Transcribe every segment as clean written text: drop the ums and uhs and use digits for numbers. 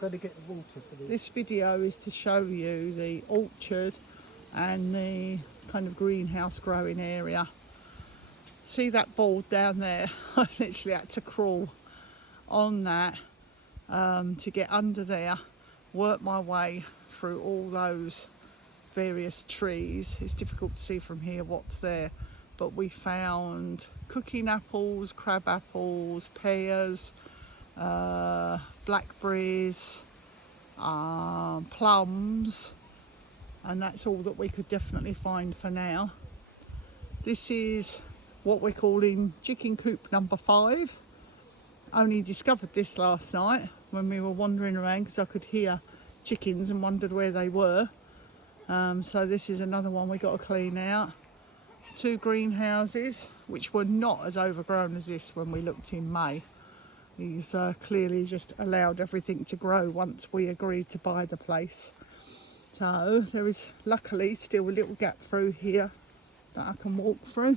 Got to get the water for this. This video is to show you the orchard and the kind of greenhouse growing area. See that board down there? I literally had to crawl on that to get under there, work my way through all those various trees. It's difficult to see from here what's there, but we found cooking apples, crab apples, pears, blackberries, plums, and that's all that we could definitely find for now. This is what we're calling chicken coop number 5. Only discovered this last night when we were wandering around because I could hear chickens and wondered where they were. So this is another one we got to clean out. 2 greenhouses which were not as overgrown as this when we looked in May. He's clearly just allowed everything to grow once we agreed to buy the place. So there is luckily still a little gap through here that I can walk through.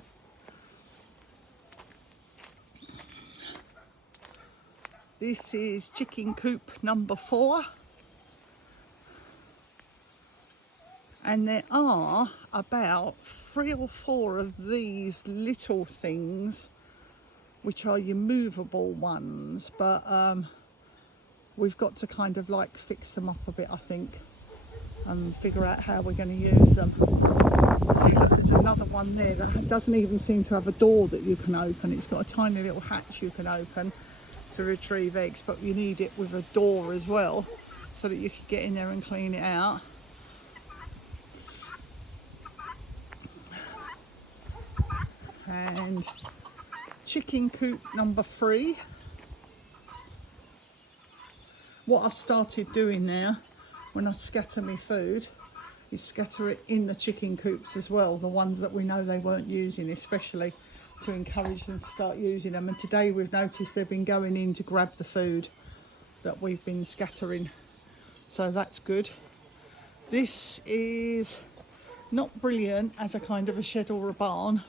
This is chicken coop number 4. And there are about 3 or 4 of these little things which are your movable ones, but we've got to kind of like fix them up a bit, I think, and figure out how we're going to use them. See, look, there's another one there that doesn't even seem to have a door that you can open. It's got a tiny little hatch you can open to retrieve eggs, but you need it with a door as well so that you can get in there and clean it out. And chicken coop number 3. What I've started doing now when I scatter my food is scatter it in the chicken coops as well, the ones that we know they weren't using, especially to encourage them to start using them. And today we've noticed they've been going in to grab the food that we've been scattering, so that's good. This is not brilliant as a kind of a shed or a barn,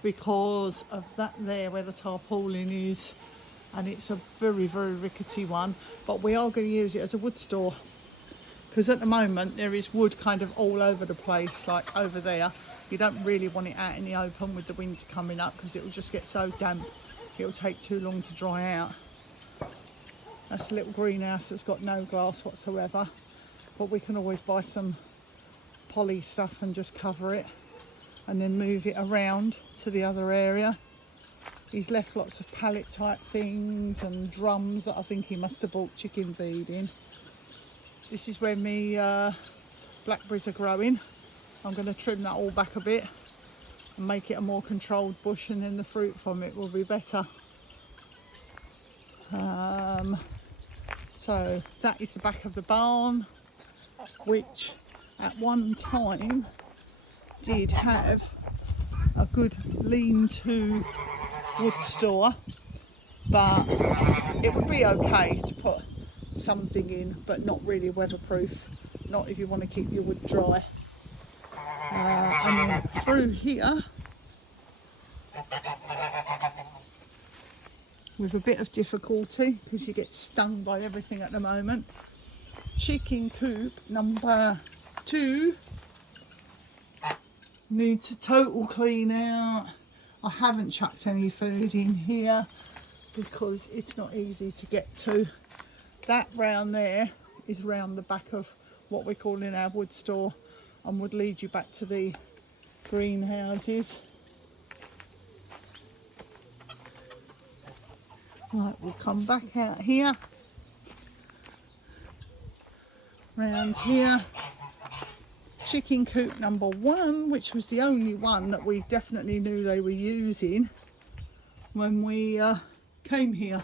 because of that there where the tarpaulin is, and it's a very, very rickety one, but we are going to use it as a wood store because at the moment there is wood kind of all over the place, like over there. You don't really want it out in the open with the winter coming up because it will just get so damp it will take too long to dry out. That's a little greenhouse that's got no glass whatsoever, but we can always buy some poly stuff and just cover it and then move it around to the other area. He's left lots of pallet type things and drums that I think he must have bought chicken feed in. This is where me blackberries are growing. I'm going to trim that all back a bit and make it a more controlled bush, and then the fruit from it will be better. So that is the back of the barn, which at one time did have a good lean-to wood store, but it would be okay to put something in, but not really weatherproof, not if you want to keep your wood dry. And then through here, with a bit of difficulty because you get stung by everything at the moment, chicken coop number 2 needs a total clean out. I haven't chucked any food in here because it's not easy to get to. That round there is round the back of what we're calling our wood store and would lead you back to the greenhouses. Right, we'll come back out here, round here. Chicken coop number 1, which was the only one that we definitely knew they were using when we came here.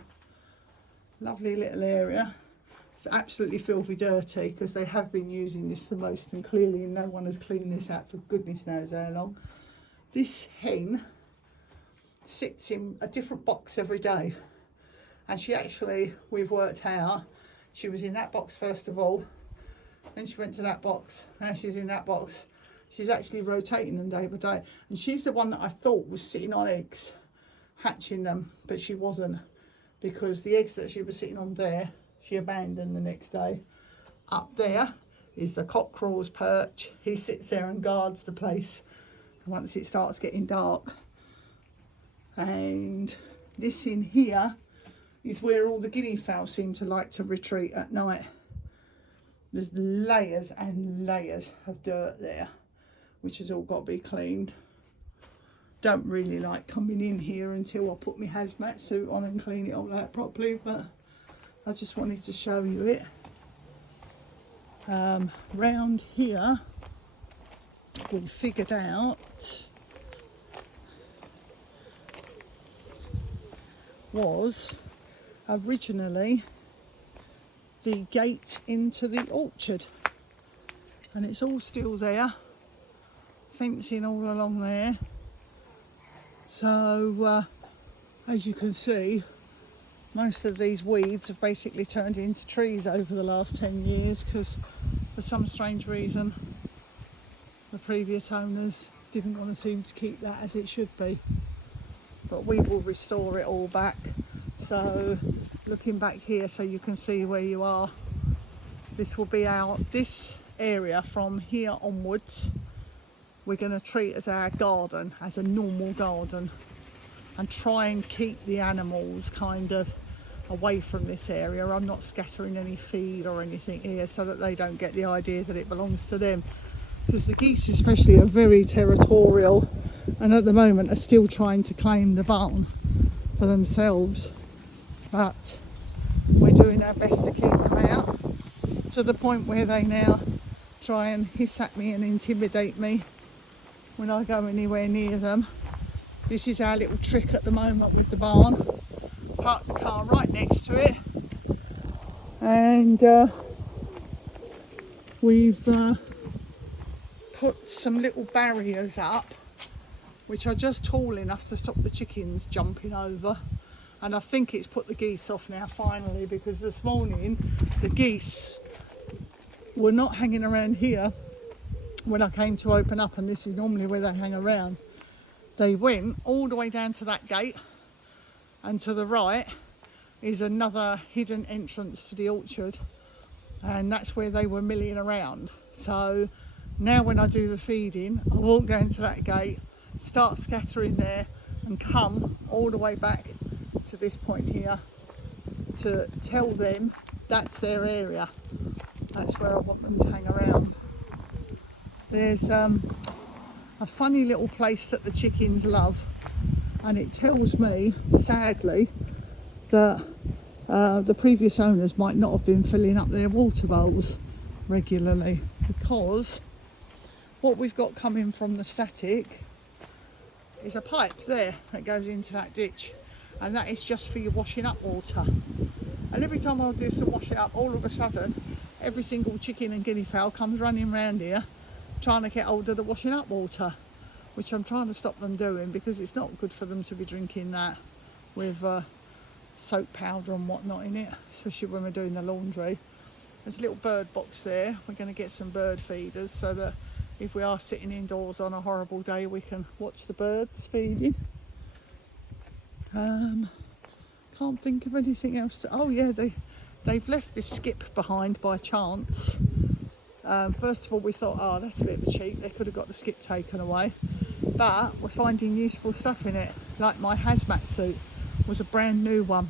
Lovely little area. It's absolutely filthy dirty because they have been using this the most, and clearly no one has cleaned this out for goodness knows how long. This hen sits in a different box every day, and she actually, we've worked out, she was in that box first of all, then she went to that box, now she's in that box. She's actually rotating them day by day, and she's the one that I thought was sitting on eggs, hatching them, but she wasn't, because the eggs that she was sitting on there she abandoned the next day. Up there is the cockerel's perch. He sits there and guards the place once it starts getting dark. And this in here is where all the guinea fowl seem to like to retreat at night. There's layers and layers of dirt there, which has all got to be cleaned. Don't really like coming in here until I put my hazmat suit on and clean it all out properly, but I just wanted to show you it. Round here, we figured out was originally the gate into the orchard, and it's all still there, fencing all along there. So as you can see, most of these weeds have basically turned into trees over the last 10 years because for some strange reason the previous owners didn't want to seem to keep that as it should be. But we will restore it all back. So looking back here so you can see where you are, this will be this area from here onwards we're going to treat as our garden, as a normal garden, and try and keep the animals kind of away from this area. I'm not scattering any feed or anything here so that they don't get the idea that it belongs to them, because the geese especially are very territorial and at the moment are still trying to claim the barn for themselves. But we're doing our best to keep them out, to the point where they now try and hiss at me and intimidate me when I go anywhere near them. This is our little trick at the moment with the barn. Park the car right next to it, and we've put some little barriers up which are just tall enough to stop the chickens jumping over. And I think it's put the geese off now finally, because this morning the geese were not hanging around here when I came to open up, and this is normally where they hang around. They went all the way down to that gate, and to the right is another hidden entrance to the orchard, and that's where they were milling around. So now when I do the feeding, I walk down to that gate, start scattering there, and come all the way back to this point here to tell them that's their area, that's where I want them to hang around. There's a funny little place that the chickens love, and it tells me, sadly, that the previous owners might not have been filling up their water bowls regularly, because what we've got coming from the static is a pipe there that goes into that ditch, and that is just for your washing up water. And every time I'll do some washing up, all of a sudden every single chicken and guinea fowl comes running around here trying to get hold of the washing up water, which I'm trying to stop them doing, because it's not good for them to be drinking that with soap powder and whatnot in it, especially when we're doing the laundry. There's a little bird box there. We're going to get some bird feeders so that if we are sitting indoors on a horrible day, we can watch the birds feeding. Can't think of anything else to... Oh yeah, they've left this skip behind by chance. First of all, we thought, oh, that's a bit of a cheat, they could have got the skip taken away, but we're finding useful stuff in it. Like my hazmat suit was a brand new one.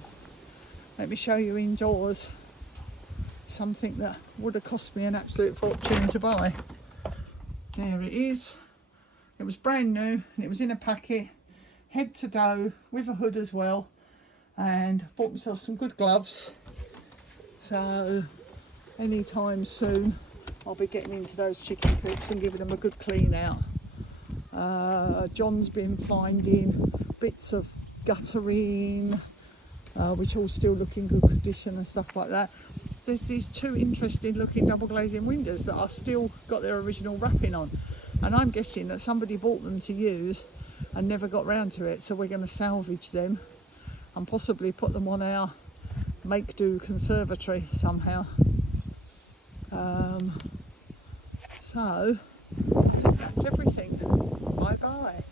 Let me show you indoors something that would have cost me an absolute fortune to buy. There it is. It was brand new and it was in a packet, head to toe, with a hood as well, and bought myself some good gloves, so anytime soon I'll be getting into those chicken coops and giving them a good clean out. John's been finding bits of guttering, which all still look in good condition and stuff like that. There's these two interesting looking double glazing windows that are still got their original wrapping on, and I'm guessing that somebody bought them to use and never got round to it, so we're going to salvage them and possibly put them on our make-do conservatory somehow. So I think that's everything. Bye bye.